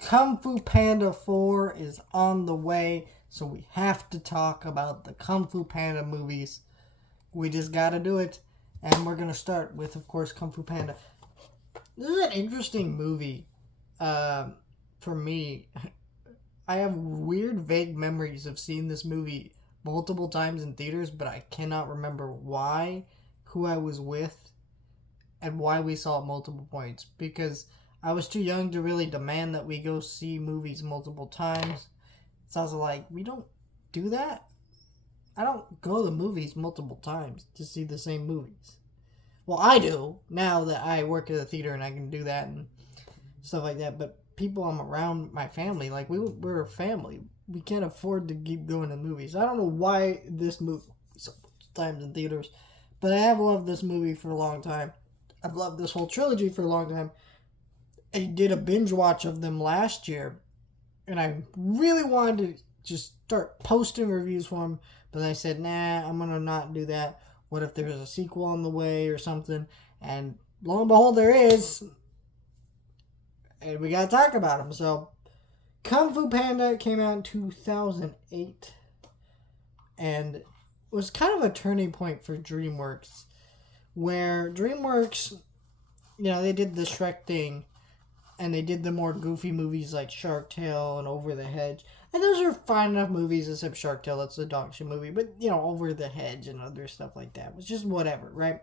Kung Fu Panda 4 is on the way, so we have to talk about the Kung Fu Panda movies. We just gotta do it. And we're gonna start with, of course, Kung Fu Panda. This is an interesting movie for me. I have weird, vague memories of seeing this movie multiple times in theaters, but I cannot remember why, who I was with, and why we saw it multiple points. Because I was too young to really demand that we go see movies multiple times. So I was like, we don't do that. I don't go to movies multiple times to see the same movies. Well, I do now that I work at a theater and I can do that and stuff like that. But people I'm around, my family, like we're a family. We can't afford to keep going to movies. I don't know why this movie so times in theaters, but I have loved this movie for a long time. I've loved this whole trilogy for a long time. I did a binge watch of them last year, and I really wanted to just start posting reviews for them, but I said, nah, I'm gonna not do that. What if there's a sequel on the way or something? And lo and behold, there is, and we gotta talk about them. So, Kung Fu Panda came out in 2008, and was kind of a turning point for DreamWorks, where DreamWorks, they did the Shrek thing, and they did the more goofy movies like Shark Tale and Over the Hedge. And those are fine enough movies, except Shark Tale, that's a dog shit movie. But, Over the Hedge and other stuff like that was just whatever, right?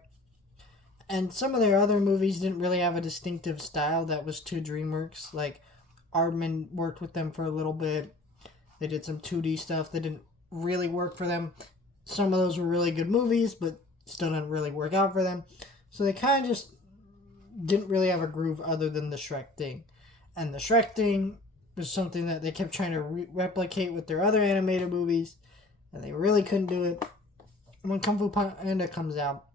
And some of their other movies didn't really have a distinctive style that was to DreamWorks. Like, Aardman worked with them for a little bit. They did some 2D stuff that didn't really work for them. Some of those were really good movies, but still didn't really work out for them. So they kind of just didn't really have a groove other than the Shrek thing. And the Shrek thing was something that they kept trying to replicate with their other animated movies, and they really couldn't do it. When Kung Fu Panda comes out,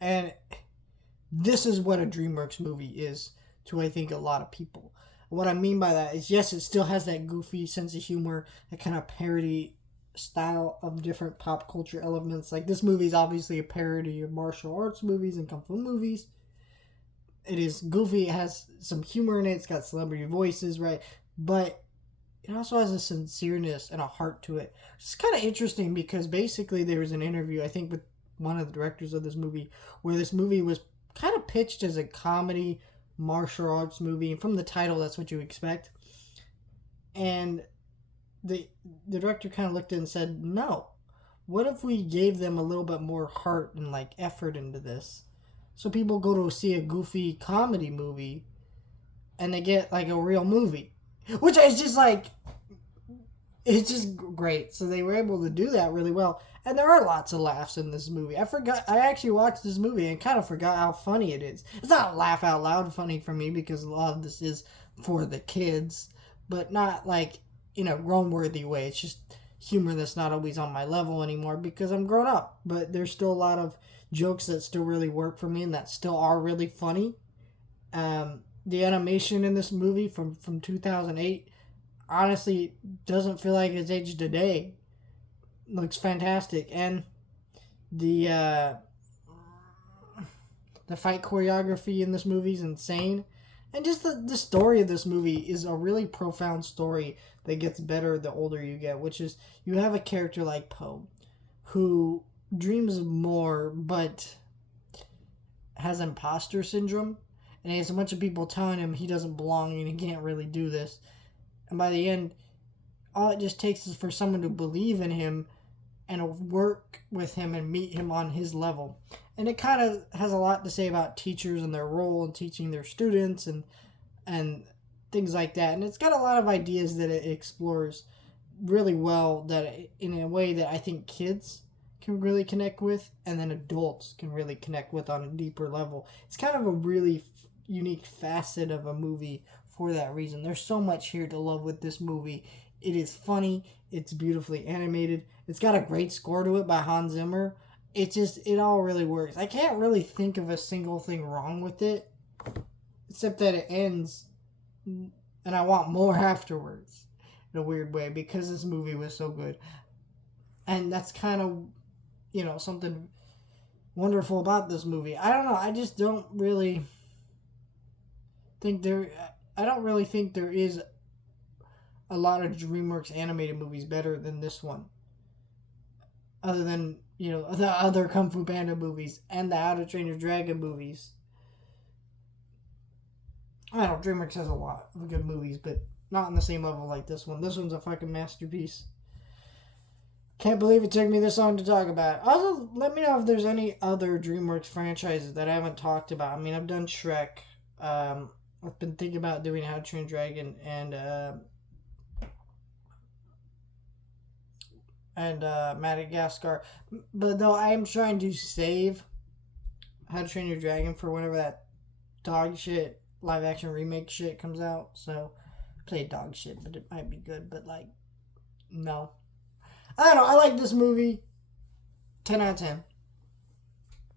and this is what a DreamWorks movie is to, I think, a lot of people. What I mean by that is, yes, it still has that goofy sense of humor, that kind of parody style of different pop culture elements. Like, this movie is obviously a parody of martial arts movies and kung fu movies. It is goofy, it has some humor in it, it's got celebrity voices, right? But it also has a sincereness and a heart to it. It's kind of interesting because basically there was an interview, I think, with one of the directors of this movie, where this movie was kind of pitched as a comedy martial arts movie. And from the title, that's what you expect. And the director kind of looked at it and said, no. What if we gave them a little bit more heart and like effort into this? So people go to see a goofy comedy movie and they get like a real movie. Which is just like, it's just great. So they were able to do that really well. And there are lots of laughs in this movie. I actually watched this movie and kind of forgot how funny it is. It's not laugh out loud funny for me because a lot of this is for the kids, but not like in a grown worthy way. It's just humor that's not always on my level anymore because I'm grown up. But there's still a lot of jokes that still really work for me and that still are really funny. The animation in this movie from 2008 honestly doesn't feel like it's aged a day. It looks fantastic, and the the fight choreography in this movie is insane, and just the story of this movie is a really profound story that gets better the older you get. Which is, you have a character like Poe, who dreams of more, but has imposter syndrome, and he has a bunch of people telling him he doesn't belong and he can't really do this. And by the end, all it just takes is for someone to believe in him and work with him and meet him on his level. And it kind of has a lot to say about teachers and their role in teaching their students and things like that. And it's got a lot of ideas that it explores really well, that in a way that I think kids can really connect with, and then adults can really connect with on a deeper level. It's kind of a really unique facet of a movie for that reason. There's so much here to love with this movie. It is funny. It's beautifully animated. It's got a great score to it by Hans Zimmer. It all really works. I can't really think of a single thing wrong with it, except that it ends, and I want more afterwards, in a weird way, because this movie was so good. And that's kind of, something wonderful about this movie. I don't know. I just don't really think there. I don't really think there is a lot of DreamWorks animated movies better than this one. Other than, the other Kung Fu Panda movies and the How to Train Your Dragon movies. I don't know, DreamWorks has a lot of good movies, but not on the same level like this one. This one's a fucking masterpiece. Can't believe it took me this long to talk about it. Also, let me know if there's any other DreamWorks franchises that I haven't talked about. I mean, I've done Shrek. I've been thinking about doing How to Train Your Dragon and Madagascar. But though I am trying to save How to Train Your Dragon for whenever that dog shit live action remake shit comes out. So play dog shit, but it might be good. But no, I don't know. I like this movie. 10 out of 10.